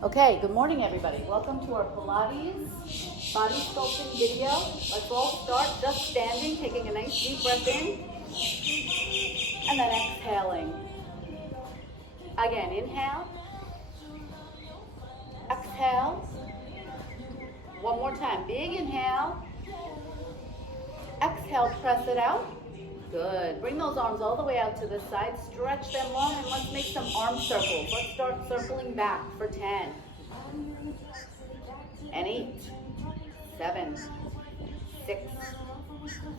Okay, good morning everybody. Welcome to our Pilates body sculpting video. Let's all start just standing, taking a nice deep breath in, and then exhaling. Again, inhale, exhale. One more time, big inhale, exhale, press it out. Good. Bring those arms all the way out to the side. Stretch them long and let's make some arm circles. Let's start circling back for 10. And 8, 7, 6,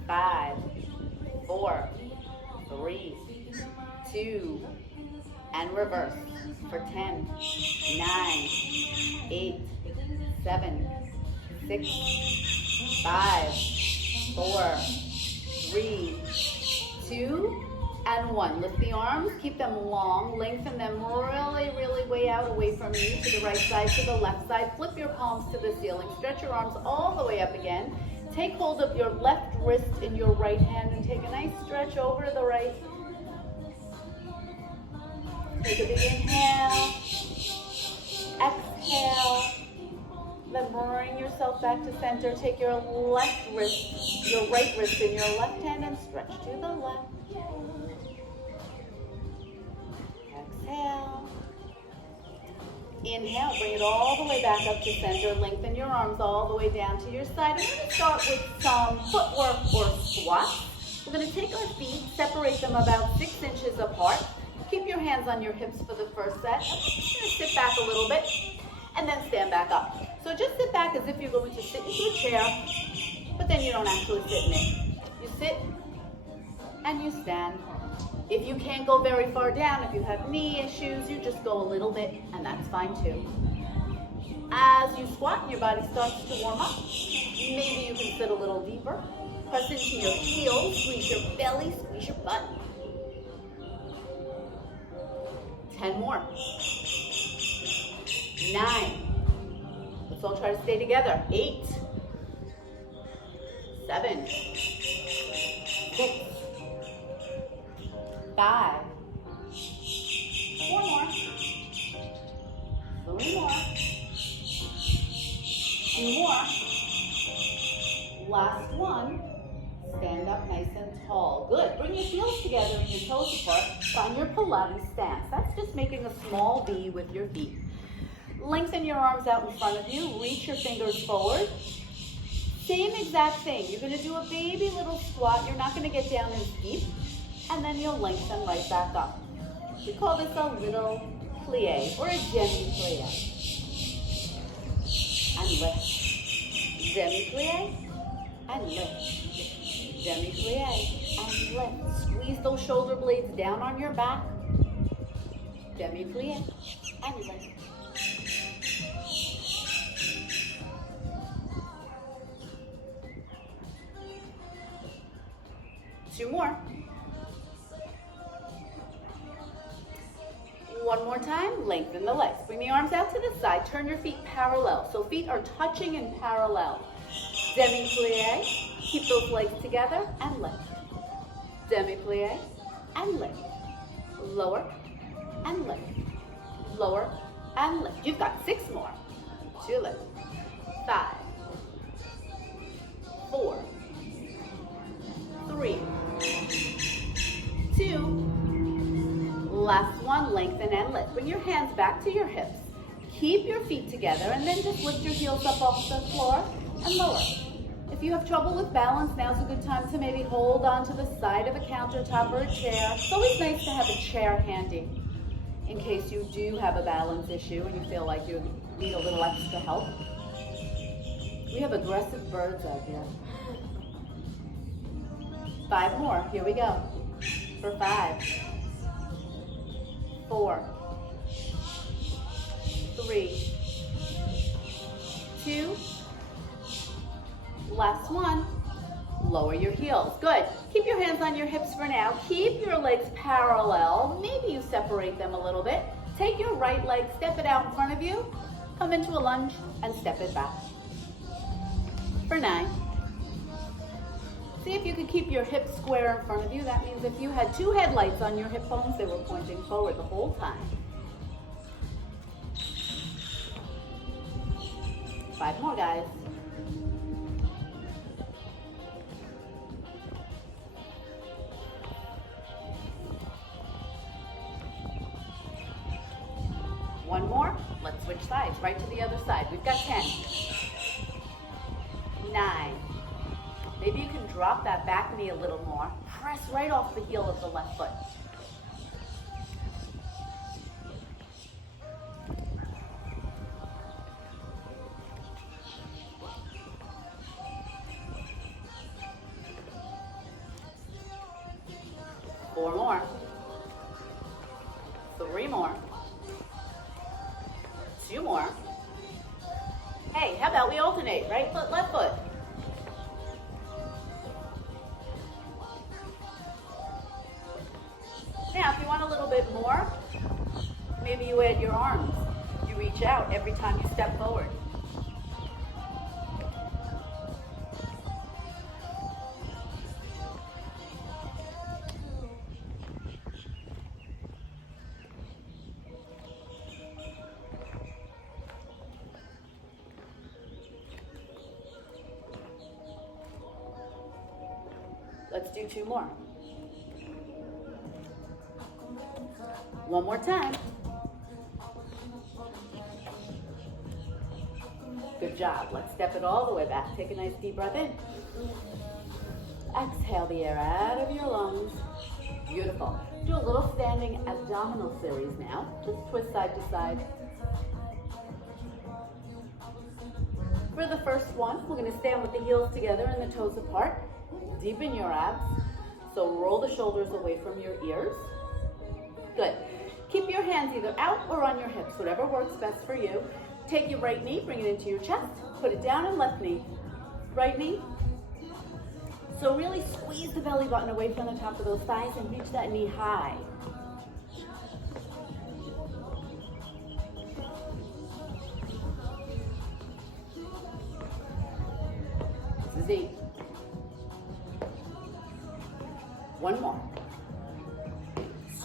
5, 4, 3, 2, and reverse for 10, 9, 8, 7, 6, 5, 4, 3, 2, and 1. Lift the arms, keep them long, lengthen them really way out away from you to the right side, to the left side. Flip your palms to the ceiling. Stretch your arms all the way up again. Take hold of your left wrist in your right hand and take a nice stretch over to the right. Take a big inhale, exhale. Then bring yourself back to center. Take your left wrist, your right wrist in your left hand and stretch to the left. Exhale. Inhale, bring it all the way back up to center. Lengthen your arms all the way down to your side. I'm going to start with some footwork or squats. We're going to take our feet, separate them about 6 inches apart. Keep your hands on your hips for the first set. I'm just going to sit back a little bit and then stand back up. So just sit back as if you're going to sit into a chair, but then you don't actually sit in it. You sit and you stand. If you can't go very far down, if you have knee issues, you just go a little bit, and that's fine too. As you squat and your body starts to warm up, maybe you can sit a little deeper. Press into your heels, squeeze your belly, squeeze your butt. 10 more. 9. Let's all try to stay together. 8, 7, 6, 5, 4 more, 3 more, 2 more, last one. Stand up nice and tall. Good. Bring your heels together and your toes apart. Find your Pilates stance. That's just making a small V with your feet. Lengthen your arms out in front of you. Reach your fingers forward. Same exact thing. You're going to do a baby little squat. You're not going to get down as deep. And then you'll lengthen right back up. We call this a little plie or a demi-plie. And lift. Demi-plie and lift. Demi-plie and lift. Squeeze those shoulder blades down on your back. Demi-plie and lift. Two more. One more time, lengthen the legs. Bring the arms out to the side, turn your feet parallel. So feet are touching in parallel. Demi-plie, keep those legs together and lift. Demi-plie and lift. Lower and lift. Lower and lift. You've got 6 more. 2 lift. 5, 4, 3, 2, last one, lengthen and lift. Bring your hands back to your hips. Keep your feet together and then just lift your heels up off the floor and lower. If you have trouble with balance, now's a good time to maybe hold on to the side of a countertop or a chair. It's always nice to have a chair handy in case you do have a balance issue and you feel like you need a little extra help. We have aggressive birds out here. 5 more. Here we go. For 5, 4, 3, 2, last one. Lower your heels. Good. Keep your hands on your hips for now. Keep your legs parallel. Maybe you separate them a little bit. Take your right leg, step it out in front of you, come into a lunge, and step it back. For 9. See if you could keep your hips square in front of you. That means if you had 2 headlights on your hip bones, they were pointing forward the whole time. 5 more, guys. One more. Let's switch sides, right to the other side. We've got 10. 9. Maybe you can drop that back knee a little more. Press right off the heel of the left foot. 4 more. 3 more. 2 more. Hey, how about we alternate? Right foot, left foot. Now, if you want a little bit more, maybe you add your arms. You reach out every time you step forward. Let's do 2 more. One more time. Good job. Let's step it all the way back. Take a nice deep breath in. Exhale the air out of your lungs. Beautiful. Do a little standing abdominal series now. Just twist side to side. For the first one, we're going to stand with the heels together and the toes apart. Deepen your abs. So roll the shoulders away from your ears. Good. Keep your hands either out or on your hips, whatever works best for you. Take your right knee, bring it into your chest, put it down, and left knee. Right knee. So really squeeze the belly button away from the top of those thighs and reach that knee high. This is 8. 1 more.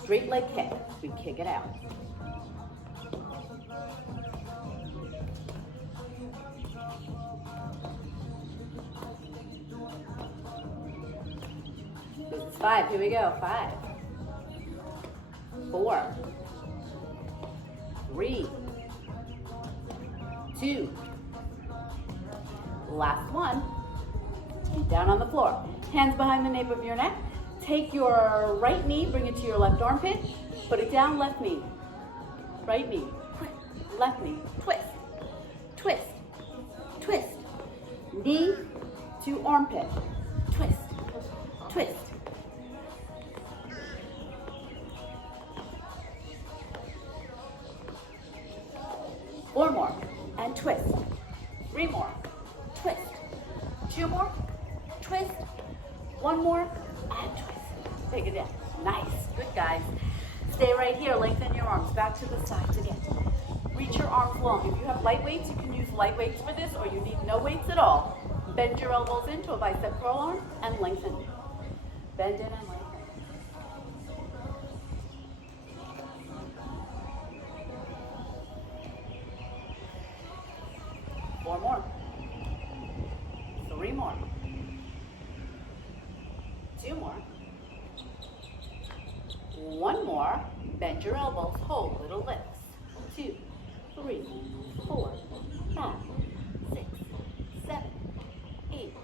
Straight leg kick. We kick it out. This is 5. Here we go. 5. 4. 3. 2. Last one. Down on the floor. Hands behind the nape of your neck. Take your right knee, bring it to your left armpit, put it down, left knee, right knee, left knee, twist, twist, twist, knee to armpit, twist, twist. Four more, and twist. 3 more, twist. 2 more, twist. 1 more, and twist. Take it down. Nice. Good, guys. Stay right here. Lengthen your arms back to the sides again. Reach your arms long. If you have light weights, you can use light weights for this, or you need no weights at all. Bend your elbows into a bicep curl arm and lengthen. Bend in and lengthen. Four more. 3 more. 2 more. 1 more. Bend your elbows. Hold little lifts. 2, 3, 4, 5, 6, 7, 8,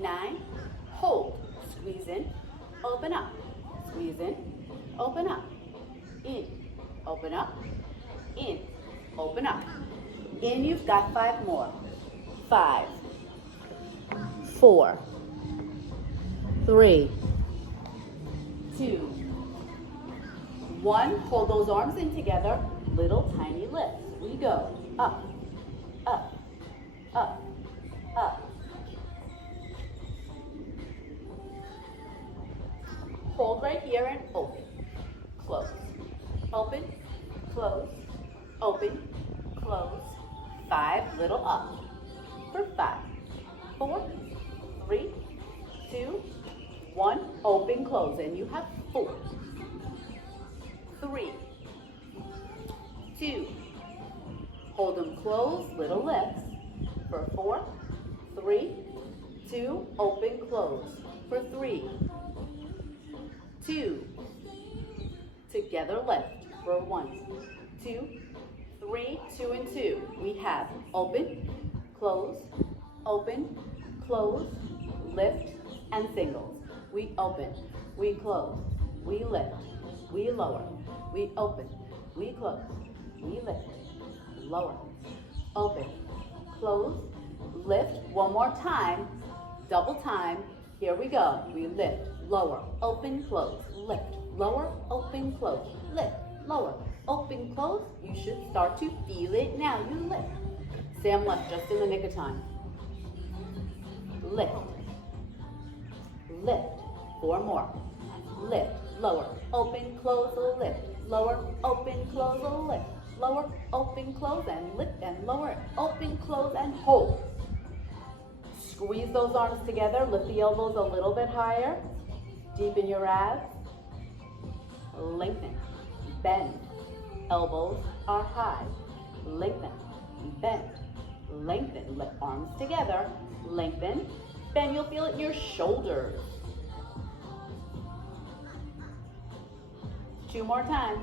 9. Hold. Squeeze in. Open up. Squeeze in. Open up. In. Open up. In. Open up. In. You've got 5 more. 5, 4, 3, 2, 1. Hold those arms in together. Little tiny lifts. We go. Up, up, up, up. Hold right here and open. Close. Open, close, open, close. 5. Little up. For 5, 4, 3, 2, 1. Open, close. And you have 4, 3, 2. Hold them closed, little lifts. For 4, 3, 2, open, close. For 3, 2, together lift. For 1, 2, 3, 2 and 2. We have open, close, lift, and singles. We open, we close, we lift, we lower, we open, we close, we lift, lower, open, close, lift. One more time, double time. Here we go. We lift, lower, open, close, lift, lower, open, close, lift, lower, open, close. You should start to feel it now. You lift. Sam left just in the nick of time. Lift, lift. 4 more. Lift, lower, open, close, lift, lower, open, close, lift, lower, open, close, and lift, and lower, open, close, and hold. Squeeze those arms together. Lift the elbows a little bit higher. Deepen your abs. Lengthen, bend. Elbows are high. Lengthen, bend, lengthen. Lift arms together. Lengthen, bend. You'll feel it in your shoulders. 2 more times.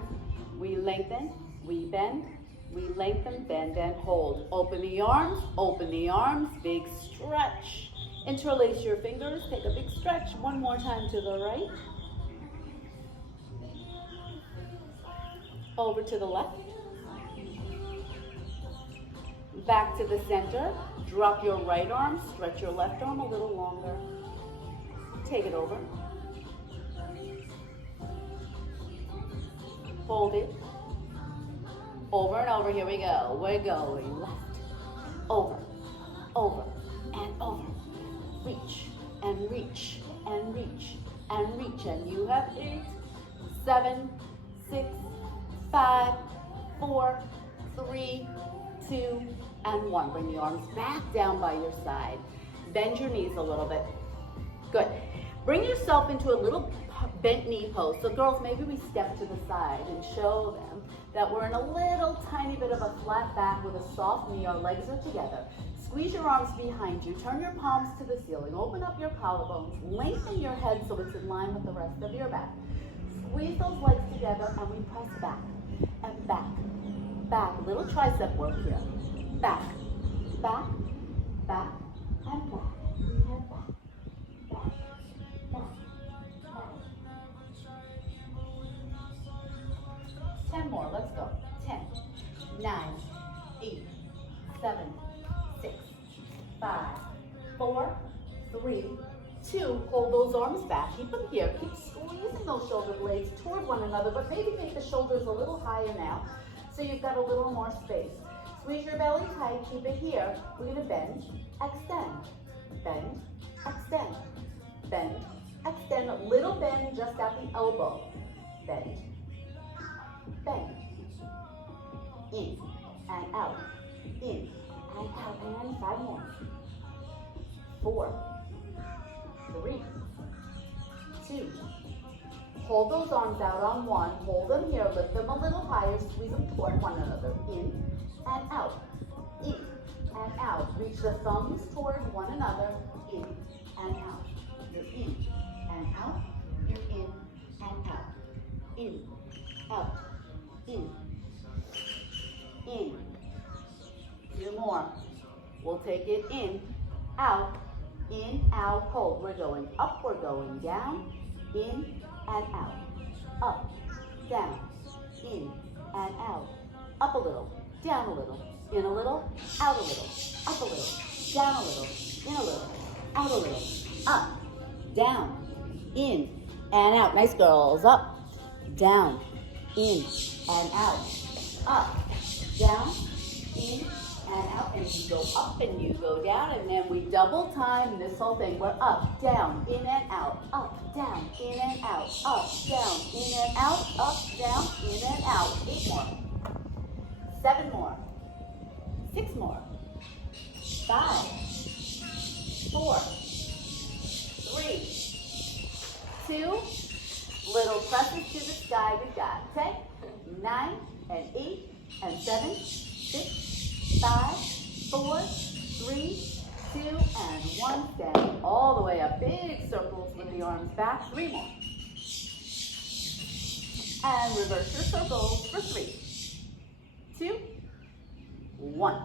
We lengthen, we bend, we lengthen, bend, and hold. Open the arms, big stretch. Interlace your fingers, take a big stretch. 1 more time to the right. Over to the left. Back to the center. Drop your right arm, stretch your left arm a little longer. Take it over. Hold it. Over and over. Here we go. We're going left. Over, over, and over. Reach, and reach, and reach, and reach. And you have 8, 7, 6, 5, 4, 3, 2, and 1. Bring the arms back down by your side. Bend your knees a little bit. Good. Bring yourself into a little bent knee pose. So girls, maybe we step to the side and show them that we're in a little tiny bit of a flat back with a soft knee. Our legs are together. Squeeze your arms behind you. Turn your palms to the ceiling. Open up your collarbones. Lengthen your head so it's in line with the rest of your back. Squeeze those legs together and we press back and back, back. Little tricep work here. Back, back, back, and back, and back. 10 more, let's go. 10, 9, 8, 7, 6, 5, 4, 3, 2. Hold those arms back. Keep them here. Keep squeezing those shoulder blades toward one another, but maybe make the shoulders a little higher now so you've got a little more space. Squeeze your belly tight. Keep it here. We're going to bend, extend, bend, extend, bend, extend. A little bend just at the elbow. Bend, bend, in and out, in and out, and 5 more. 4, 3, 2. Hold those arms out on 1. Hold them here. Lift them a little higher. Squeeze them toward one another. In and out, in and out. Reach the thumbs toward one another. In and out. You're in and out. You're in and out. In, out, in, in. 2 more. We'll take it in, out, hold. We're going up, we're going down, in and out, up, down, in and out, up a little, down a little, in a little, out a little, up a little, down a little, in a little, out a little, up, down, in and out. Nice girls. Up, down, in and out, up, down, in and out. And you go up and you go down, and then we double time this whole thing. We're up, down, in and out, up, down, in and out, up, down, in and out, up, down, in and out. 8 more, 7 more, 6 more, 5, 4, 3, 2. Little presses to the sky. We've got 10, 9, and 8, and 7, 6, 5, 4, 3, 2, and 1. Stand all the way up. Big circles with the arms back. 3 more. And reverse your circles for 3, 2, 1.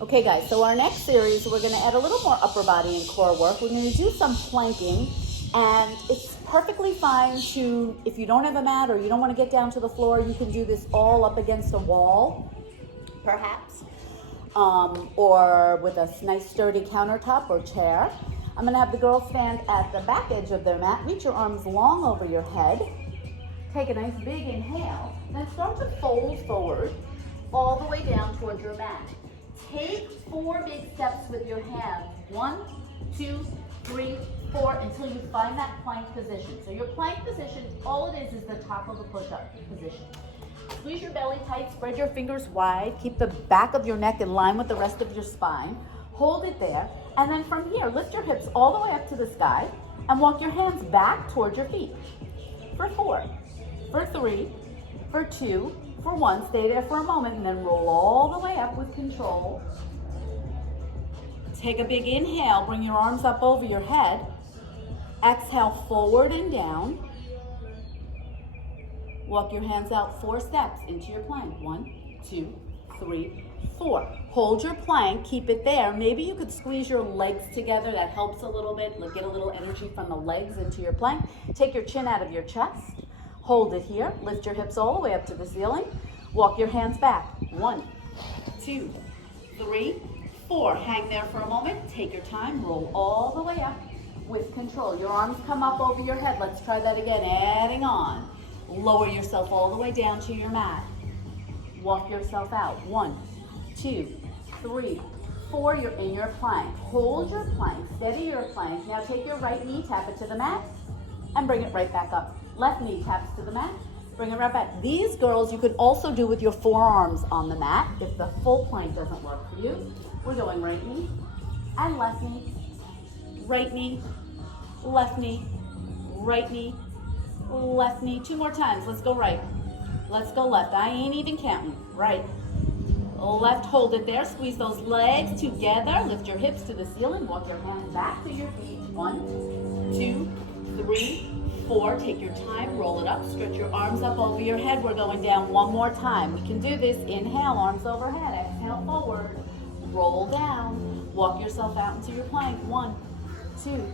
Okay guys, so our next series, we're going to add a little more upper body and core work. We're going to do some planking, and it's perfectly fine to, if you don't have a mat or you don't want to get down to the floor, you can do this all up against a wall, perhaps, or with a nice sturdy countertop or chair. I'm going to have the girls stand at the back edge of their mat. Reach your arms long over your head. Take a nice big inhale. Then start to fold forward all the way down towards your mat. Take 4 big steps with your hands. 1, 2, 3, 4, until you find that plank position. So your plank position, all it is the top of a push-up position. Squeeze your belly tight, spread your fingers wide, keep the back of your neck in line with the rest of your spine. Hold it there, and then from here, lift your hips all the way up to the sky and walk your hands back towards your feet. For 4, for 3, for 2, for 1, stay there for a moment, and then roll all the way up with control. Take a big inhale, bring your arms up over your head. Exhale, forward and down. Walk your hands out 4 steps into your plank. 1, 2, 3, 4. Hold your plank, keep it there. Maybe you could squeeze your legs together. That helps a little bit. Get a little energy from the legs into your plank. Take your chin out of your chest. Hold it here. Lift your hips all the way up to the ceiling. Walk your hands back. 1, 2, 3, 4. Hang there for a moment. Take your time. Roll all the way up with control. Your arms come up over your head. Let's try that again. Adding on. Lower yourself all the way down to your mat. Walk yourself out. 1, 2, 3, 4. You're in your plank. Hold your plank. Steady your plank. Now take your right knee, tap it to the mat, and bring it right back up. Left knee taps to the mat, bring it right back. These girls you could also do with your forearms on the mat if the full plank doesn't work for you. We're going right knee and left knee, right knee, left knee, right knee, left knee. 2 more times. Let's go right. Let's go left. I ain't even counting. Right. Left, hold it there. Squeeze those legs together. Lift your hips to the ceiling. Walk your hands back to your feet. 1, 2, 3, 4. Take your time. Roll it up. Stretch your arms up over your head. We're going down 1 more time. We can do this. Inhale, arms overhead. Exhale, forward. Roll down. Walk yourself out into your plank. 1, 2,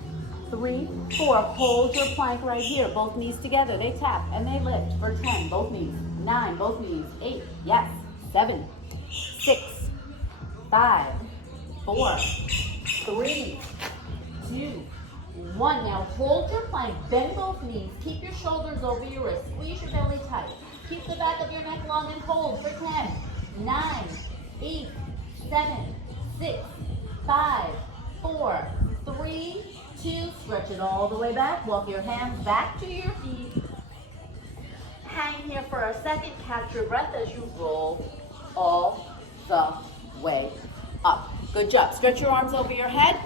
3, 4. Hold your plank right here. Both knees together. They tap and they lift for 10. Both knees. 9. Both knees. 8. Yes. 7. 6, 5, 4, 3, 2, 1. Now hold your plank. Bend both knees. Keep your shoulders over your wrists. Squeeze your belly tight. Keep the back of your neck long and hold for 10, 9, 8, 7, 6, 5, 4, 3, 2. Stretch it all the way back. Walk your hands back to your feet. Hang here for a second. Catch your breath as you roll all the way up. Good job. Stretch your arms over your head.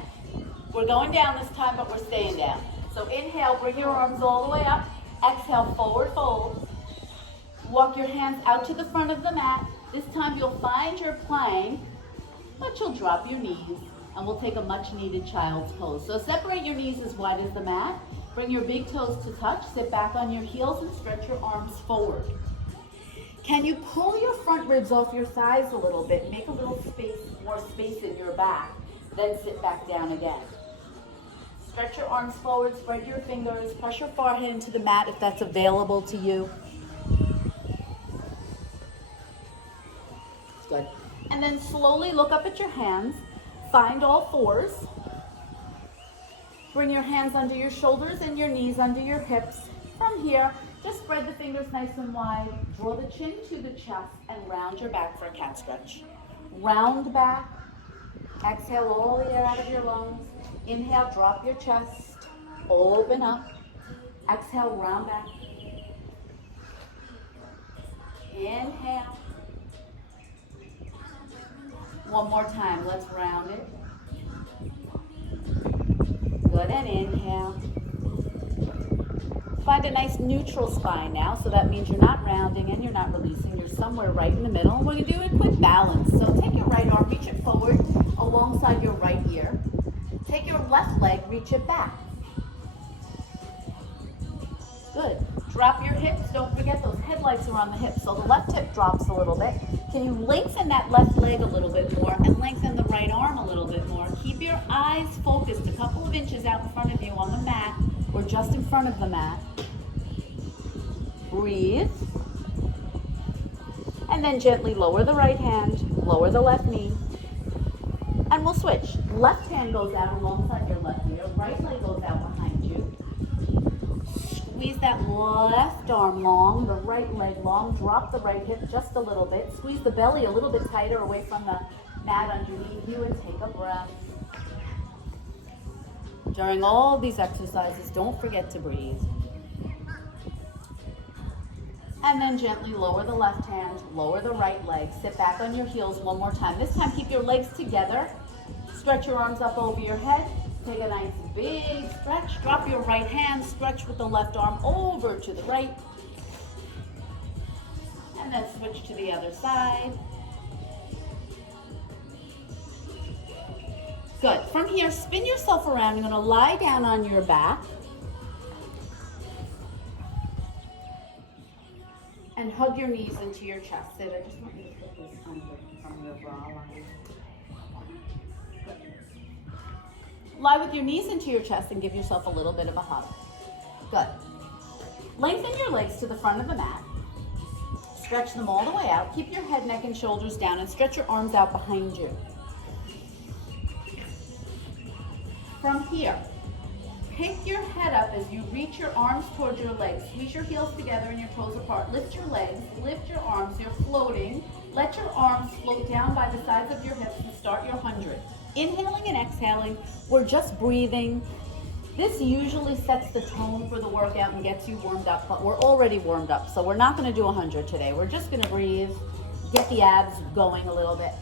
We're going down this time, but we're staying down. So inhale, bring your arms all the way up. Exhale, forward fold. Walk your hands out to the front of the mat. This time you'll find your plank, but you'll drop your knees, and we'll take a much needed child's pose. So separate your knees as wide as the mat. Bring your big toes to touch. Sit back on your heels and stretch your arms forward. Can you pull your front ribs off your thighs a little bit? Make a little space, more space in your back. Then sit back down again. Stretch your arms forward, spread your fingers, press your forehead into the mat if that's available to you. Good. And then slowly look up at your hands. Find all fours. Bring your hands under your shoulders and your knees under your hips. From here, just spread the fingers nice and wide. Draw the chin to the chest and round your back for a cat stretch. Round back. Exhale all the air out of your lungs. Inhale, drop your chest. Open up. Exhale, round back. Inhale. One more time. Let's round it. Good, and inhale. Find a nice neutral spine now. So that means you're not rounding and you're not releasing. You're somewhere right in the middle. And we're going to do a quick balance. So take your right arm, reach it forward alongside your right ear. Take your left leg, reach it back. Good. Drop your hips. Don't forget those headlights are on the hips. So the left hip drops a little bit. Can you lengthen that left leg a little bit more and lengthen the right arm a little bit more? Keep your eyes focused a couple of inches out in front of you on the mat or just in front of the mat. Breathe. And then gently lower the right hand, lower the left knee. And we'll switch. Left hand goes out alongside your left ear. Right leg goes out behind you. Squeeze that left arm long, the right leg long. Drop the right hip just a little bit. Squeeze the belly a little bit tighter away from the mat underneath you and take a breath. During all these exercises, don't forget to breathe. And then gently lower the left hand, lower the right leg. Sit back on your heels one more time. This time, keep your legs together. Stretch your arms up over your head. Take a nice big stretch. Drop your right hand, stretch with the left arm over to the right. And then switch to the other side. Good. From here, spin yourself around. You're going to lie down on your back. And hug your knees into your chest. Sid, I just want you to put this under from your bra line. Lie with your knees into your chest and give yourself a little bit of a hug. Good. Lengthen your legs to the front of the mat. Stretch them all the way out. Keep your head, neck, and shoulders down and stretch your arms out behind you. From here, pick your head up as you reach your arms towards your legs. Squeeze your heels together and your toes apart. Lift your legs, lift your arms. You're floating. Let your arms float down by the sides of your hips and start your 100. Inhaling and exhaling, we're just breathing. This usually sets the tone for the workout and gets you warmed up, but we're already warmed up, so we're not going to do 100 today. We're just going to breathe, get the abs going a little bit.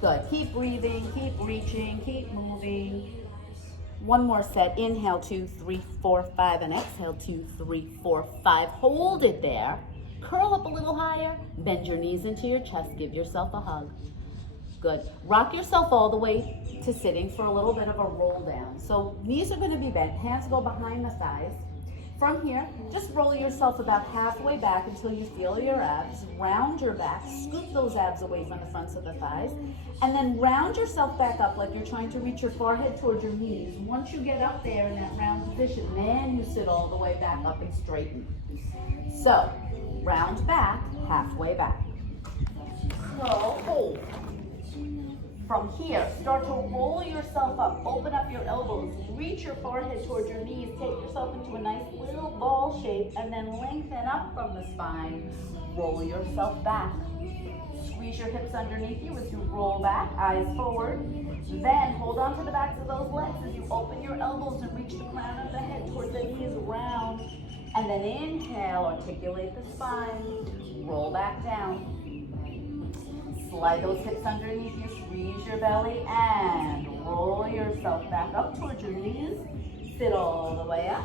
Good. Keep breathing, keep reaching, keep moving. One more set. Inhale, 2, 3, 4, 5, and exhale, 2, 3, 4, 5. Hold it there. Curl up a little higher. Bend your knees into your chest. Give yourself a hug. Good. Rock yourself all the way to sitting for a little bit of a roll down. So knees are going to be bent. Hands go behind the thighs. From here, just roll yourself about halfway back until you feel your abs. Round your back. Scoop those abs away from the fronts of the thighs. And then round yourself back up like you're trying to reach your forehead towards your knees. Once you get up there in that round position, then you sit all the way back up and straighten. So, round back, halfway back. So, hold. From here, start to roll yourself up. Open up your elbows. Reach your forehead towards your knees. Take yourself into a nice little ball shape and then lengthen up from the spine. Roll yourself back. Squeeze your hips underneath you as you roll back, eyes forward. Then hold on to the backs of those legs as you open your elbows and reach the crown of the head towards the knees round. And then inhale, articulate the spine. Roll back down. Slide those hips underneath you, squeeze your belly, and roll yourself back up towards your knees. Sit all the way up.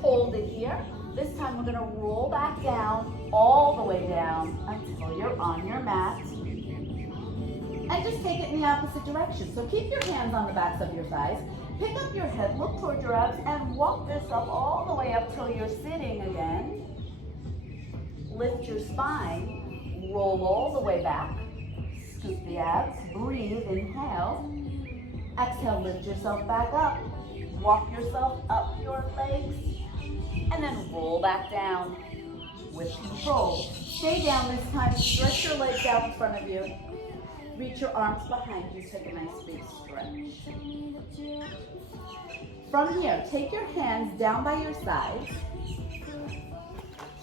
Hold it here. This time we're going to roll back down, all the way down, until you're on your mat. And just take it in the opposite direction. So keep your hands on the backs of your thighs. Pick up your head, look towards your abs, and walk yourself all the way up till you're sitting again. Lift your spine. Roll all the way back. Scoop the abs, breathe, inhale. Exhale, lift yourself back up. Walk yourself up your legs. And then roll back down with control. Stay down this time. Stretch your legs out in front of you. Reach your arms behind you. Take a nice big stretch. From here, take your hands down by your sides.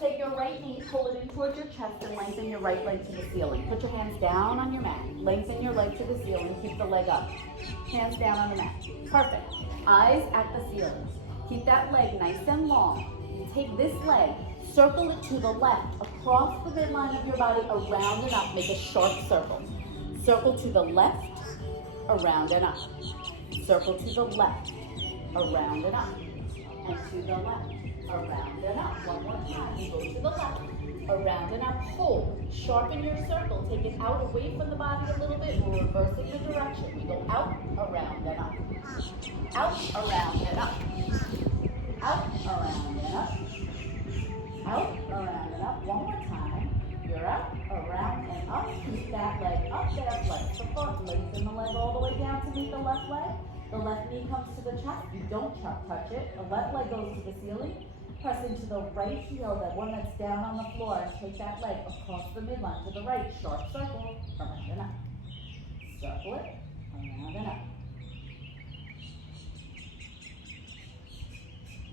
Take your right knee, pull it in towards your chest, and lengthen your right leg to the ceiling. Put your hands down on your mat. Lengthen your leg to the ceiling. Keep the leg up. Hands down on the mat. Perfect. Eyes at the ceiling. Keep that leg nice and long. Take this leg, circle it to the left, across the midline of your body, around and up. Make a sharp circle. Circle to the left, around and up. Circle to the left, around and up. And to the left, around and up. One more time. You go to the left, around and up. Hold. Sharpen your circle. Take it out away from the body a little bit. We're reversing the direction. We go out, around and up. Out, around and up. Out, around and up. Out, around and up. One more time. You're up, around, and up. Keep that leg up there. Flex the foot. Lengthen the leg all the way down to meet the left leg. The left knee comes to the chest. You don't touch it. The left leg goes to the ceiling. Press into the right heel, that one that's down on the floor, and take that leg across the midline to the right. Sharp circle, around and up. Circle it, around and up.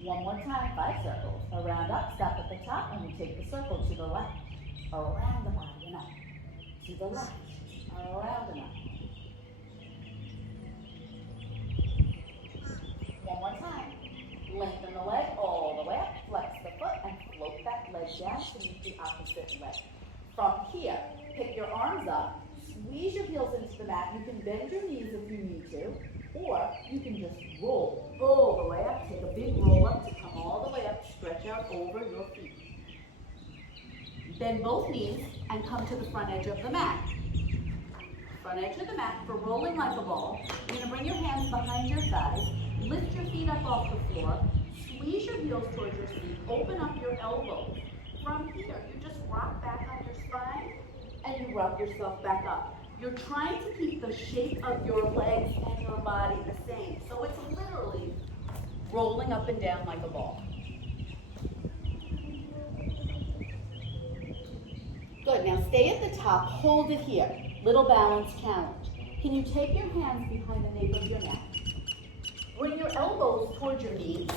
One more time, 5 circles. Around up, stop at the top, and we take the circle to the left. Around the body and up. To the left, around and up. One more time. Lengthen the leg all the way up, flex the foot, and float that leg down to meet the opposite leg. From here, pick your arms up, squeeze your heels into the mat. You can bend your knees if you need to, or you can just roll all the way up. Take a big roll up to come all the way up, stretch out over your feet. Bend both knees and come to the front edge of the mat. Front edge of the mat for rolling like a ball. You're going to bring your hands behind your thighs. Lift your feet up off the floor. Squeeze your heels towards your feet. Open up your elbows. From here, you just rock back on your spine and you rub yourself back up. You're trying to keep the shape of your legs and your body the same. So it's literally rolling up and down like a ball. Good, now stay at the top, hold it here. Little balance challenge. Can you take your hands behind the nape of your neck? Bring your elbows towards your knees.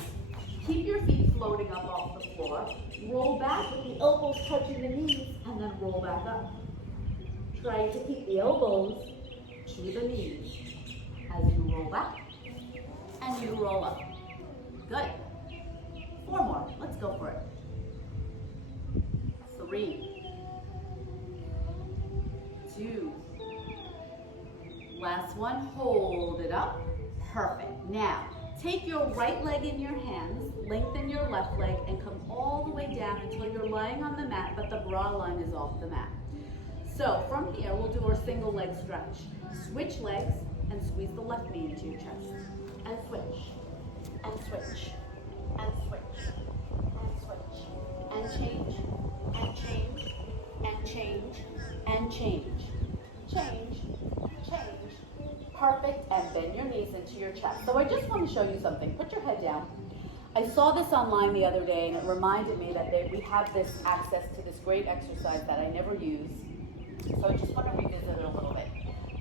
Keep your feet floating up off the floor. Roll back with the elbows touching the knees, and then roll back up. Try to keep the elbows to the knees as you roll back and you roll up. Good. 4 more. Let's go for it. 3, 2. Last one. Hold it up. Perfect. Now, take your right leg in your hands, lengthen your left leg, and come all the way down until you're lying on the mat, but the bra line is off the mat. So, from here, we'll do our single leg stretch. Switch legs and squeeze the left knee into your chest. And switch. And switch. And switch. And switch. And change. And change. And change. And change. Change. Change. Perfect, and bend your knees into your chest. So I just want to show you something. Put your head down. I saw this online the other day, and it reminded me that we have this access to this great exercise that I never use. So I just want to revisit it a little bit.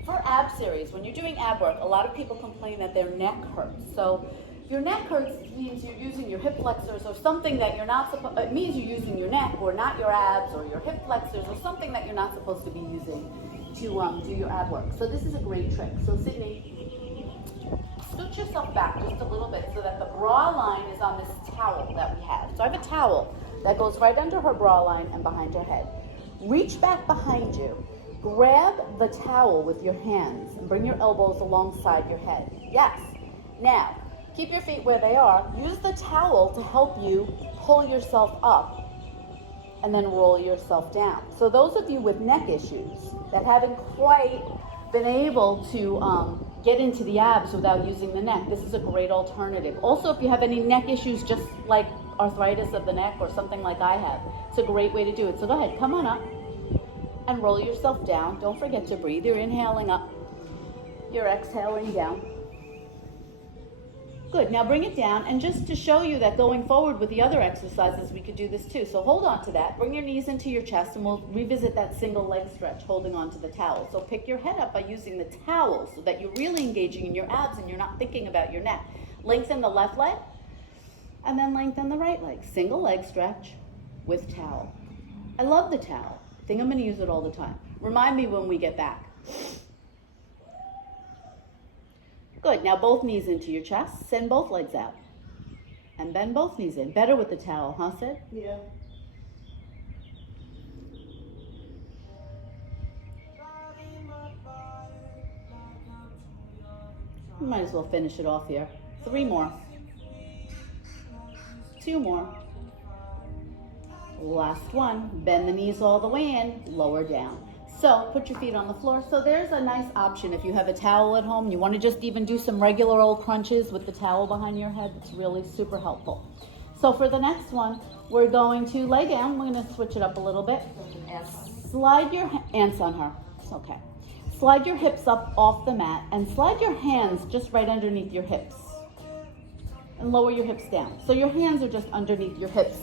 For ab series, when you're doing ab work, a lot of people complain that their neck hurts. So if your neck hurts means you're using your hip flexors or something that you're not supposed, it means you're using your neck or not your abs or your hip flexors or something that you're not supposed to be using to do your ab work. So this is a great trick. So Sydney, scoot yourself back just a little bit so that the bra line is on this towel that we have. So I have a towel that goes right under her bra line and behind her head. Reach back behind you, grab the towel with your hands and bring your elbows alongside your head. Yes. Now, keep your feet where they are. Use the towel to help you pull yourself up and then roll yourself down. So those of you with neck issues that haven't quite been able to get into the abs without using the neck, this is a great alternative. Also, if you have any neck issues just like arthritis of the neck or something like I have, it's a great way to do it. So go ahead, come on up and roll yourself down. Don't forget to breathe. You're inhaling up, you're exhaling down. Good, now bring it down, and just to show you that going forward with the other exercises, we could do this too. So hold on to that, bring your knees into your chest, and we'll revisit that single leg stretch, holding on to the towel. So pick your head up by using the towel so that you're really engaging in your abs and you're not thinking about your neck. Lengthen the left leg, and then lengthen the right leg. Single leg stretch with towel. I love the towel. I think I'm gonna use it all the time. Remind me when we get back. Good, now both knees into your chest, send both legs out. And bend both knees in. Better with the towel, huh, Sid? Yeah. You might as well finish it off here. 3 more. 2 more. Last one. Bend the knees all the way in, lower down. So put your feet on the floor. So there's a nice option if you have a towel at home. You want to just even do some regular old crunches with the towel behind your head. It's really super helpful. So for the next one, we're going to lay down. We're going to switch it up a little bit. Slide your hands on her. It's okay. Slide your hips up off the mat and slide your hands just right underneath your hips. And lower your hips down. So your hands are just underneath your hips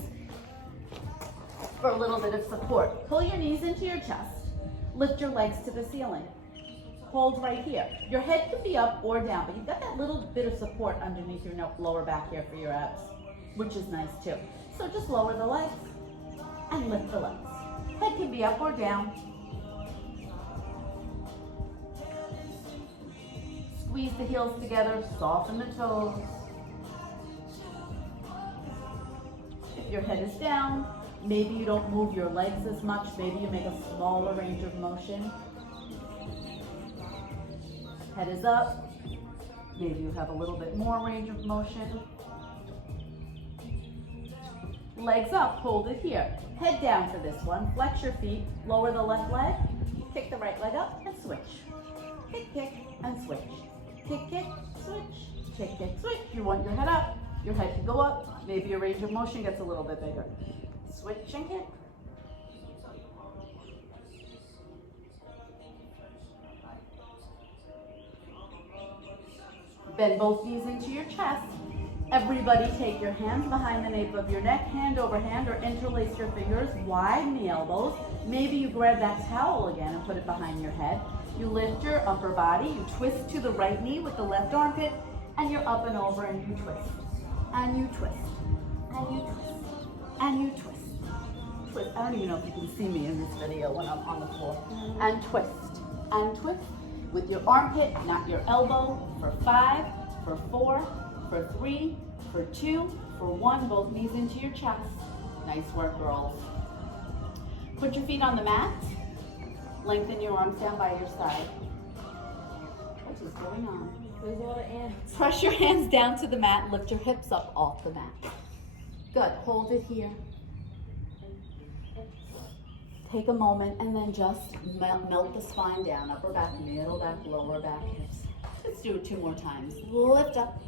for a little bit of support. Pull your knees into your chest. Lift your legs to the ceiling. Hold right here. Your head can be up or down, but you've got that little bit of support underneath your lower back here for your abs, which is nice too. So just lower the legs and lift the legs. Head can be up or down. Squeeze the heels together, soften the toes. If your head is down, maybe you don't move your legs as much. Maybe you make a smaller range of motion. Head is up. Maybe you have a little bit more range of motion. Legs up, hold it here. Head down for this one. Flex your feet, lower the left leg, kick the right leg up and switch. Kick, kick, and switch. Kick, kick, switch. Kick, kick, switch. You want your head up, your head can go up. Maybe your range of motion gets a little bit bigger. Switch and kick. Bend both knees into your chest. Everybody take your hands behind the nape of your neck, hand over hand, or interlace your fingers, widen the elbows. Maybe you grab that towel again and put it behind your head. You lift your upper body, you twist to the right knee with the left armpit, and you're up and over and you twist. And you twist. And you twist. And you twist. Twist. I don't even know if you can see me in this video when I'm on the floor. And twist. And twist with your armpit, not your elbow, for 5, for 4, for 3, for 2, for 1. Both knees into your chest. Nice work, girls. Put your feet on the mat. Lengthen your arms down by your side. What is going on? There's a lot of ants. Press your hands down to the mat. Lift your hips up off the mat. Good. Hold it here. Take a moment and then just melt the spine down. Upper back, middle back, lower back, hips. Let's do it 2 more times. Lift up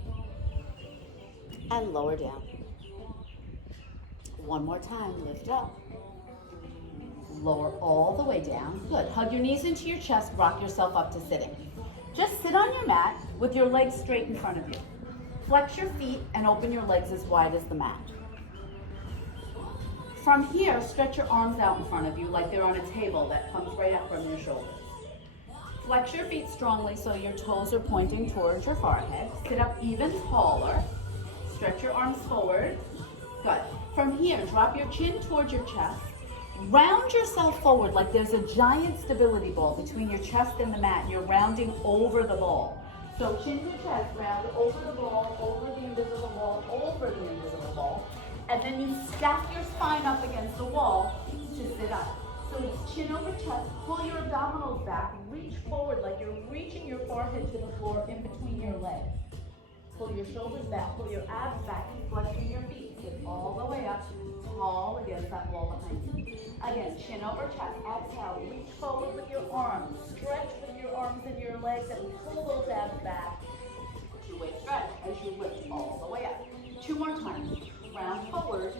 and lower down. 1 more time. Lift up. Lower all the way down. Good. Hug your knees into your chest. Rock yourself up to sitting. Just sit on your mat with your legs straight in front of you. Flex your feet and open your legs as wide as the mat. From here, stretch your arms out in front of you like they're on a table that comes right up from your shoulders. Flex your feet strongly so your toes are pointing towards your forehead. Sit up even taller. Stretch your arms forward. Good. From here, drop your chin towards your chest. Round yourself forward like there's a giant stability ball between your chest and the mat. You're rounding over the ball. So chin to chest, round over the ball, over the invisible ball, over the invisible ball. And then you stack your spine up against the wall to sit up. So it's chin over chest, pull your abdominals back, reach forward like you're reaching your forehead to the floor in between your legs. Pull your shoulders back, pull your abs back, flexing your feet. Sit all the way up, tall against that wall behind you. Again, chin over chest, exhale, reach forward with your arms, stretch with your arms and your legs and pull those abs back. 2-way stretch as you lift all the way up. 2 more times. Round forward.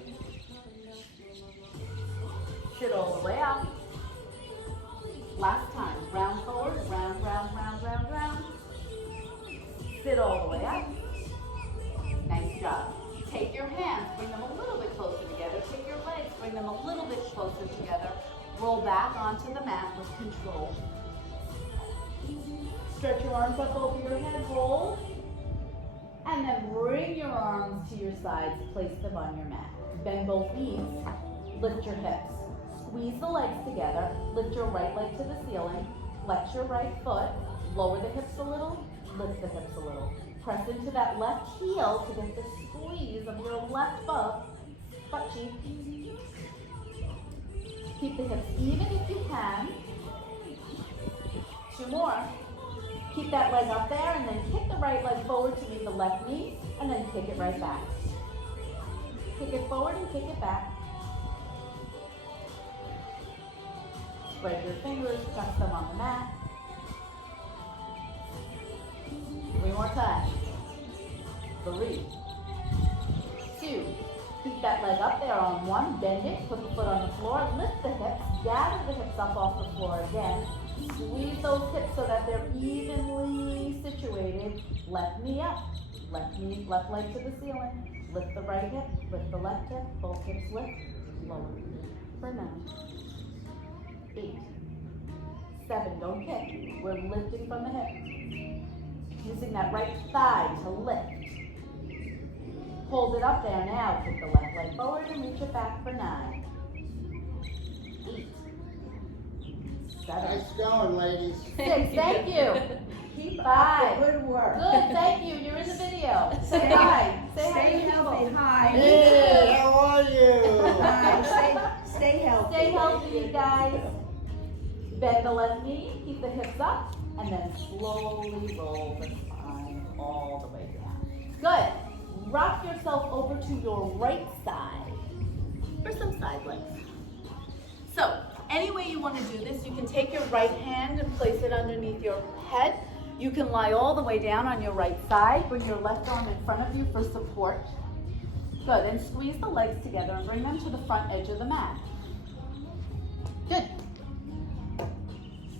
Sit all the way up. Last time. Round forward. Round, round, round, round, round. Sit all the way up. Nice job. Take your hands, bring them a little bit closer together. Take your legs, bring them a little bit closer together. Roll back onto the mat with control. Stretch your arms up over your head, hold. And then bring your arms to your sides, place them on your mat. Bend both knees, lift your hips. Squeeze the legs together, lift your right leg to the ceiling, flex your right foot, lower the hips a little, lift the hips a little. Press into that left heel to get the squeeze of your left butt cheek. Keep the hips even if you can. 2 more. Keep that leg up there and then kick the right leg forward to meet the left knee and then kick it right back. Kick it forward and kick it back. Spread your fingers, press them on the mat. 3 more times. 3, 2. Keep that leg up there on 1, bend it, put the foot on the floor, lift the hips, gather the hips up off the floor again. Squeeze those hips so that they're evenly situated. Left knee up, left leg to the ceiling. Lift the right hip, lift the left hip, both hips lift, lower. For 9, 8, 7, don't kick. We're lifting from the hip. Using that right thigh to lift. Hold it up there now. Kick the left leg forward and reach it back for 9, 8, 7. Nice going, ladies. 6, thank you. Keep 5. up the good work. Good, thank you. You're in the video. Say hi. Say hi Stay to healthy. people. Hi. Hey, how are you? Hi. Stay healthy. Stay healthy, you guys. Bend the left knee, keep the hips up, and then slowly roll the spine all the way down. Good. Rock yourself over to your right side for some side legs. So, any way you want to do this, you can take your right hand and place it underneath your head. You can lie all the way down on your right side. Bring your left arm in front of you for support. Good, and squeeze the legs together and bring them to the front edge of the mat. Good.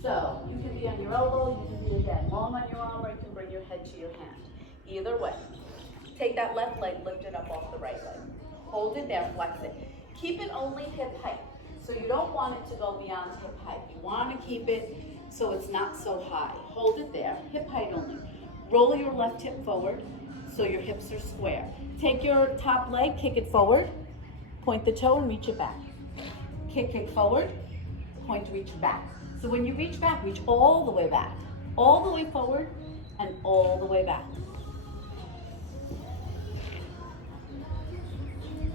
So, you can be on your elbow, you can be again long on your arm, or you can bring your head to your hand. Either way. Take that left leg, lift it up off the right leg. Hold it there, flex it. Keep it only hip height. So you don't want it to go beyond hip height. You want to keep it so it's not so high. Hold it there, hip height only. Roll your left hip forward so your hips are square. Take your top leg, kick it forward, point the toe and reach it back. Kick forward, point, reach back. So when you reach back, reach all the way back, all the way forward and all the way back.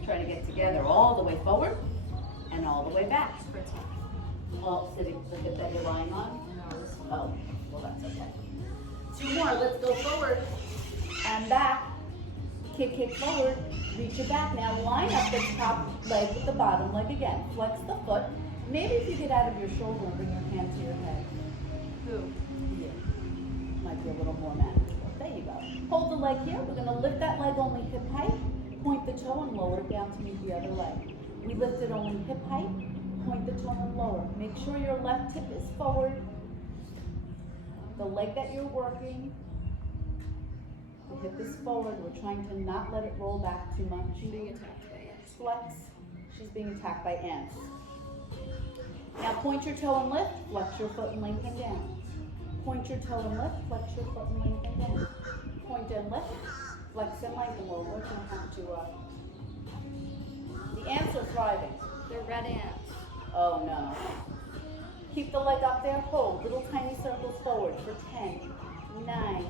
Try to get together all the way forward and all the way back. All sitting, the hip that you're lying on? Oh, well that's okay. 2 more, let's go forward and back. Kick forward, reach it back. Now line up the top leg with the bottom leg again. Flex the foot. Maybe if you get out of your shoulder and bring your hand to your head. Who? Yeah. Might be a little more manageable. There you go. Hold the leg here. We're going to lift that leg only hip height. Point the toe and lower it down to meet the other leg. We lift it only hip height. Point the toe and lower. Make sure your left hip is forward. The leg that you're working, the hip is forward. We're trying to not let it roll back too much. She's being attacked by ants. Flex. She's being attacked by ants. Now point your toe and lift, flex your foot and lengthen down. Point your toe and lift, flex your foot and lengthen down. Point and lift, flex and lengthen. We're working on to, the ants are thriving. They're red ants. Oh no. Keep the leg up there, hold. Little tiny circles forward for 10, 9,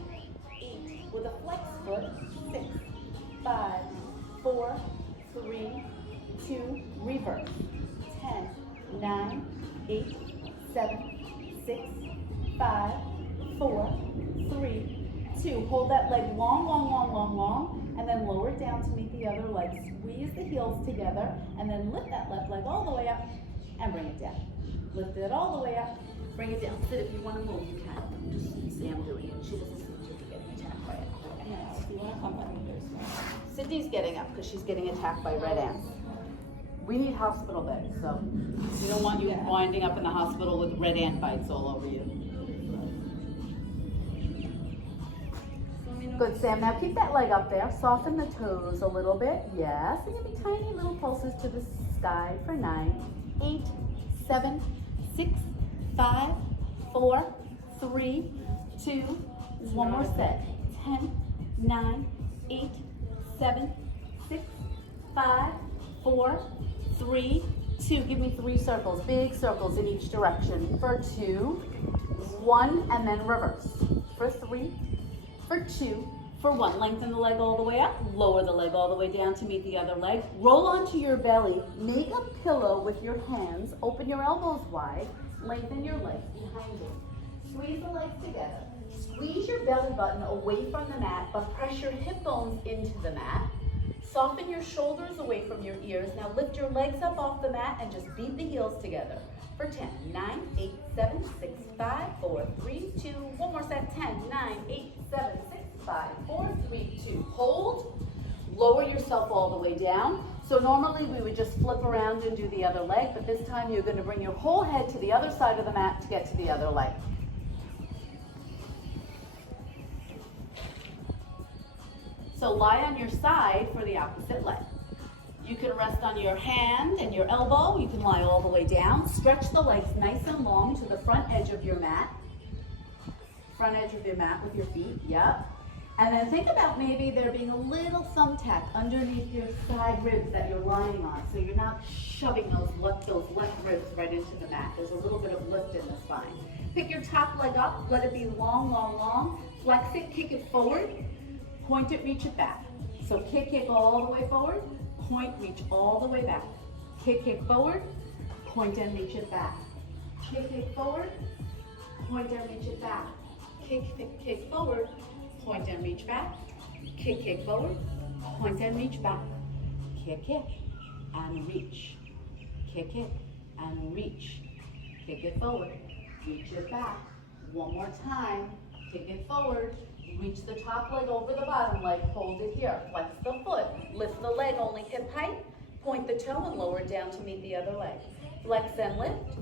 8. With a flex foot, 6, 5, 4, 3, 2, reverse. 10, 9, 8, 7, 6, 5, 4, 3, 2. Hold that leg long, and then lower it down to meet the other leg. Squeeze the heels together, and then lift that left leg all the way up and bring it down. Lift it all the way up, bring it down. Sit if you want to move, you can. Just see I'm doing it. She doesn't seem to be getting attacked by it. Yeah, if you want to come back, there's one. Sydney's getting up because she's getting attacked by red ants. We need hospital beds, so we don't want you winding up in the hospital with red ant bites all over you. Good, Sam. Now keep that leg up there. Soften the toes a little bit. Yes. And give me tiny little pulses to the sky for 9, 8, 7, 6, 5, 4, 3, 2, one more set. 10, 9, 8, 7, 6, 5, 4, 3, 2. Give me 3 circles, big circles in each direction. For 2, 1, and then reverse. For 3, for 2, for 1. Lengthen the leg all the way up, lower the leg all the way down to meet the other leg. Roll onto your belly, make a pillow with your hands, open your elbows wide, lengthen your legs behind you. Squeeze the legs together, Squeeze your belly button away from the mat, but press your hip bones into the mat. Soften your shoulders away from your ears. Now lift your legs up off the mat and just beat the heels together. For 10, 9, 8, 7, 6, 5, 4, 3, 2, one more set. 10, 9, 8, 7, 6, 5, 4, 3, 2. Hold. Lower yourself all the way down. So normally we would just flip around and do the other leg, but this time you're going to bring your whole head to the other side of the mat to get to the other leg. So lie on your side for the opposite leg. You can rest on your hand and your elbow. You can lie all the way down. Stretch the legs nice and long to the front edge of your mat. Front edge of your mat with your feet, yep. And then think about maybe there being a little thumbtack underneath your side ribs that you're lying on, so you're not shoving those left ribs right into the mat. There's a little bit of lift in the spine. Pick your top leg up, let it be long, long, long. Flex it, kick it forward, point it, reach it back. So kick all the way forward, point, reach all the way back. Kick forward, point and reach it back. Kick forward, point and reach it back. Kick forward, point and reach back. Kick forward, point and reach back. Kick and reach. Kick it and reach. Kick it forward, reach it back. One more time. Kick it forward, reach the top leg over the bottom leg, hold it here. Flex the foot, lift the leg only hip height, point the toe and lower it down to meet the other leg. Flex and lift,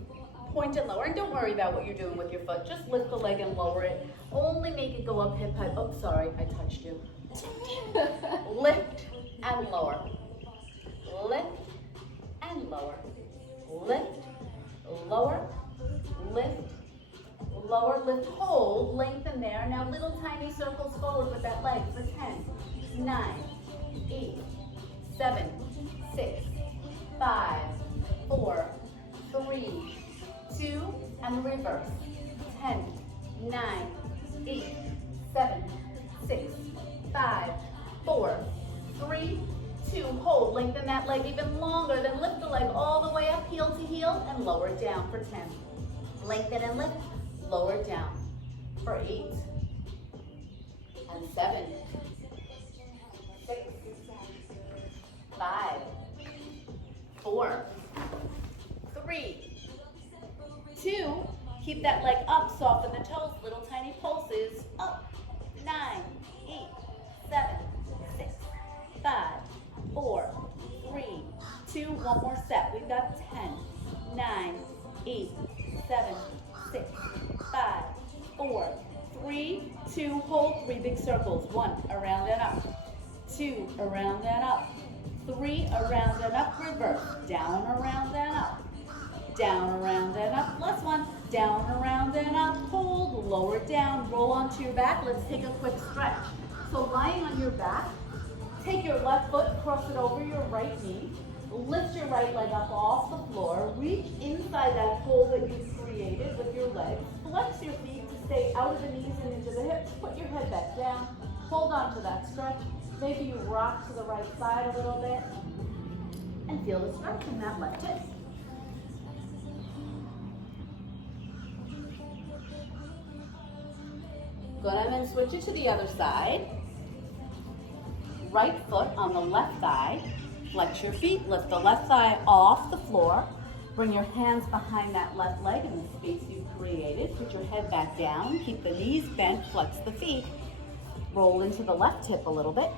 point and lower, and don't worry about what you're doing with your foot. Just lift the leg and lower it. Only make it go up hip height. Oh, sorry, I touched you. Lift and lower. Lift and lower. Lift, lower, lift, lower, lift, hold, lengthen there. Now little tiny circles forward with that leg for 10, 9, 8, 7, 6, 5, 4, 3, 2, and reverse. 10, 9, 8, 7, 6, 5, 4, 3, 2, hold. Lengthen that leg even longer, then lift the leg all the way up, heel to heel, and lower it down for 10. Lengthen and lift, lower it down for 8, and 7, 6, 5, 4, 3, 2, keep that leg up, soften the toes, little tiny pulses, up, 9, 8, 7, 6, 5, 4, 3, 2, one more set. We've got 10, 9, 8, 7, 6, 5, 4, 3, 2, hold, 3 big circles. 1, around and up. 2, around and up. 3, around and up, reverse. Down, around and up. Down, around and up. Last one. Down, around and up. Hold, lower down, roll onto your back. Let's take a quick stretch. So lying on your back, take your left foot, cross it over your right knee. Lift your right leg up off the floor. Reach inside that hole that you've created with your legs. Flex your feet to stay out of the knees and into the hips. Put your head back down. Hold on to that stretch. Maybe you rock to the right side a little bit. And feel the stretch in that left hip. Good, and then switch it to the other side. Right foot on the left thigh. Flex your feet, lift the left thigh off the floor. Bring your hands behind that left leg in the space you've created. Put your head back down. Keep the knees bent, flex the feet. Roll into the left hip a little bit.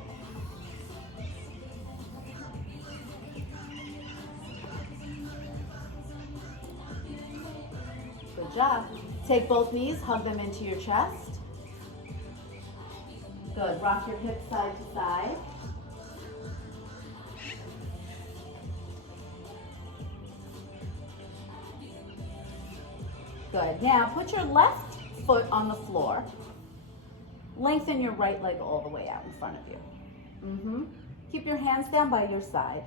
Good job. Take both knees, hug them into your chest. Good, rock your hips side to side. Good. Now put your left foot on the floor. Lengthen your right leg all the way out in front of you. Keep your hands down by your side.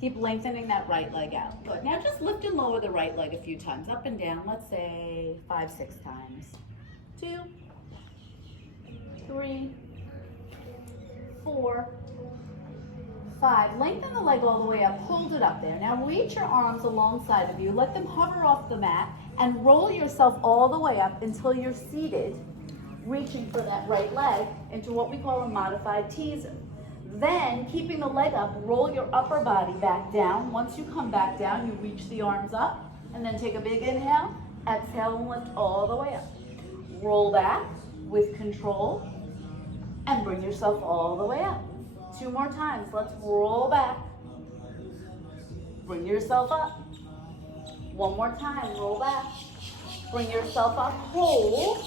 Keep lengthening that right leg out. Good. Now just lift and lower the right leg a few times, up and down. Let's say 5, 6 times. 2, 3, 4, 5. Lengthen the leg all the way up. Hold it up there. Now reach your arms alongside of you. Let them hover off the mat and roll yourself all the way up until you're seated reaching for that right leg into what we call a modified teaser. Then, keeping the leg up, roll your upper body back down. Once you come back down, you reach the arms up, and then take a big inhale, exhale, and lift all the way up. Roll back with control, and bring yourself all the way up. 2 more times. Let's roll back. Bring yourself up. 1 more time. Roll back. Bring yourself up. Hold.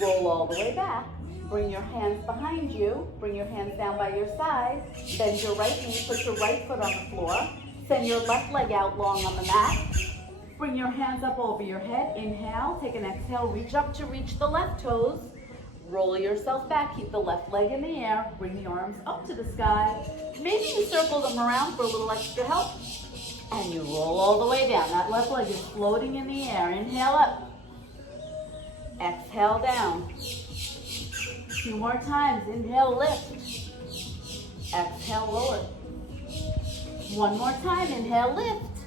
Roll all the way back. Bring your hands behind you. Bring your hands down by your side. Bend your right knee. Put your right foot on the floor. Send your left leg out long on the mat. Bring your hands up over your head. Inhale. Take an exhale. Reach up to reach the left toes. Roll yourself back. Keep the left leg in the air. Bring the arms up to the sky. Maybe you circle them around for a little extra help. And you roll all the way down. That left leg is floating in the air. Inhale up. Exhale down. 2 more times. Inhale, lift. Exhale, lower. 1 more time. Inhale, lift.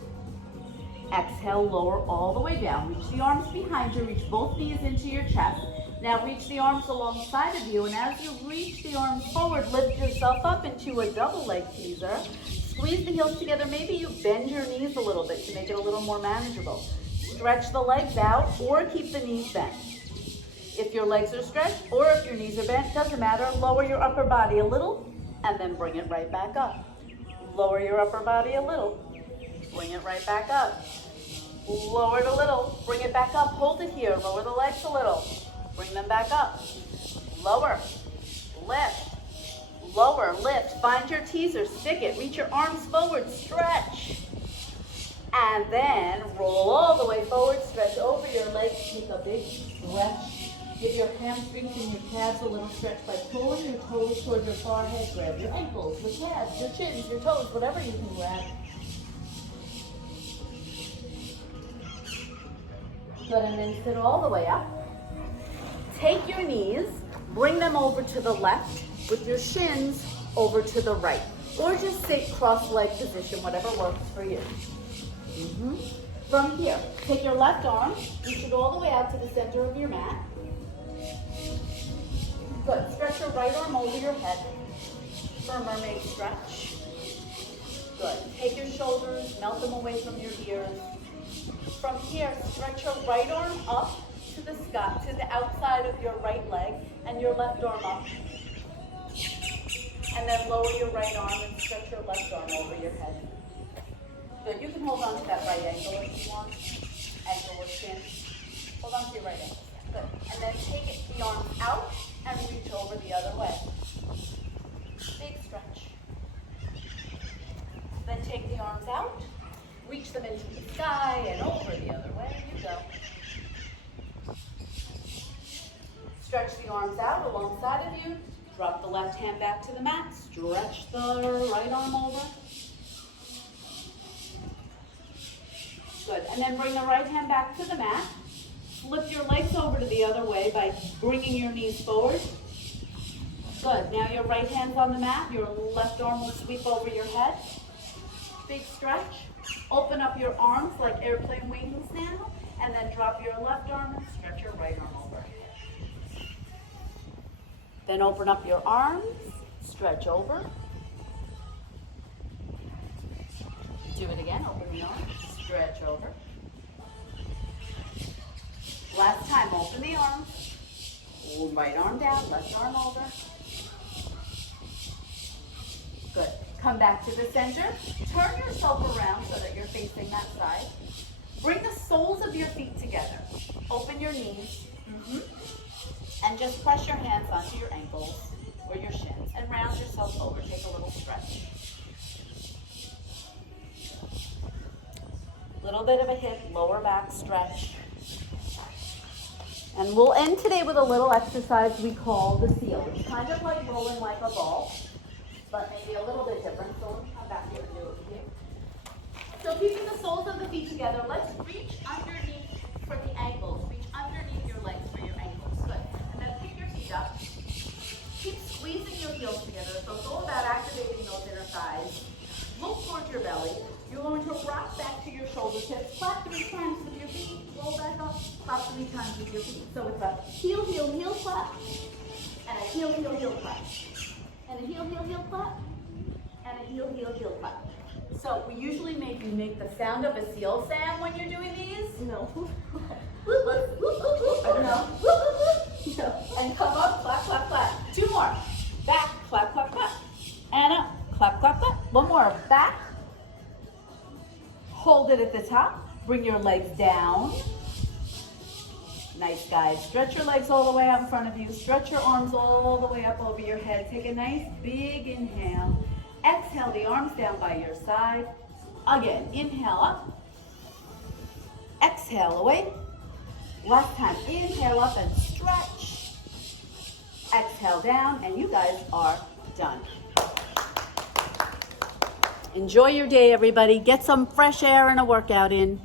Exhale, lower all the way down. Reach the arms behind you. Reach both knees into your chest. Now reach the arms alongside of you. And as you reach the arms forward, lift yourself up into a double leg teaser. Squeeze the heels together. Maybe you bend your knees a little bit to make it a little more manageable. Stretch the legs out or keep the knees bent. If your legs are stretched or if your knees are bent, doesn't matter. Lower your upper body a little and then bring it right back up. Lower your upper body a little. Bring it right back up. Lower it a little. Bring it back up. Hold it here. Lower the legs a little. Bring them back up. Lower. Lift. Lower. Lift. Find your teaser. Stick it. Reach your arms forward. Stretch. And then roll all the way forward. Stretch over your legs. Take a big stretch. Give your hamstrings and your calves a little stretch by pulling your toes toward your forehead. Grab your ankles, your calves, your chins, your toes, whatever you can grab. Good, and then sit all the way up. Take your knees, bring them over to the left with your shins over to the right. Or just sit cross-leg position, whatever works for you. From here, take your left arm, reach it all the way out to the center of your mat. Good. Stretch your right arm over your head for a mermaid stretch. Good. Take your shoulders, melt them away from your ears. From here, stretch your right arm up to the sky, to the outside of your right leg, and your left arm up. And then lower your right arm and stretch your left arm over your head. Good. You can hold on to that right ankle if you want. Ankle or shin. Hold on to your right ankle. Good. And then take the arm out and reach over the other way. Big stretch. Then take the arms out, reach them into the sky and over the other way. You go. Stretch the arms out alongside of you. Drop the left hand back to the mat. Stretch the right arm over. Good. And then bring the right hand back to the mat. Flip your legs over to the other way by bringing your knees forward. Good. Now your right hand's on the mat. Your left arm will sweep over your head. Big stretch. Open up your arms like airplane wings now. And then drop your left arm and stretch your right arm over. Then open up your arms. Stretch over. Do it again. Open the arms. Stretch over. Last time, open the arms. Right arm down, left arm over. Good. Come back to the center. Turn yourself around so that you're facing that side. Bring the soles of your feet together. Open your knees. And just press your hands onto your ankles or your shins and round yourself over. Take a little stretch. Little bit of a hip, lower back stretch. And we'll end today with a little exercise we call the seal. It's kind of like rolling like a ball, but maybe a little bit different. So let's come back here and do it with you. So keeping the soles of the feet together, let's reach underneath for the ankles. Reach underneath your legs for your ankles. Good. And then pick your feet up. Keep squeezing your heels together. So it's all about activating those inner thighs. Look towards your belly. You going to rock back to your shoulder tips. Clap 3 times with your feet. Roll back up. Clap 3 times with your feet. So it's a heel, heel, heel clap. And a heel, heel, heel clap. And a heel, heel, heel clap. And a heel, heel, heel clap. So we usually make you make the sound of a seal, Sam, when you're doing these. No. No. And come up, clap, clap, clap. 2 more. Back, clap, clap, clap. And up, clap, clap, clap. 1 more. Back. Hold it at the top. Bring your legs down. Nice, guys. Stretch your legs all the way out in front of you. Stretch your arms all the way up over your head. Take a nice big inhale. Exhale the arms down by your side. Again, inhale up. Exhale away. Last time, inhale up and stretch. Exhale down, and you guys are done. Enjoy your day, everybody. Get some fresh air and a workout in.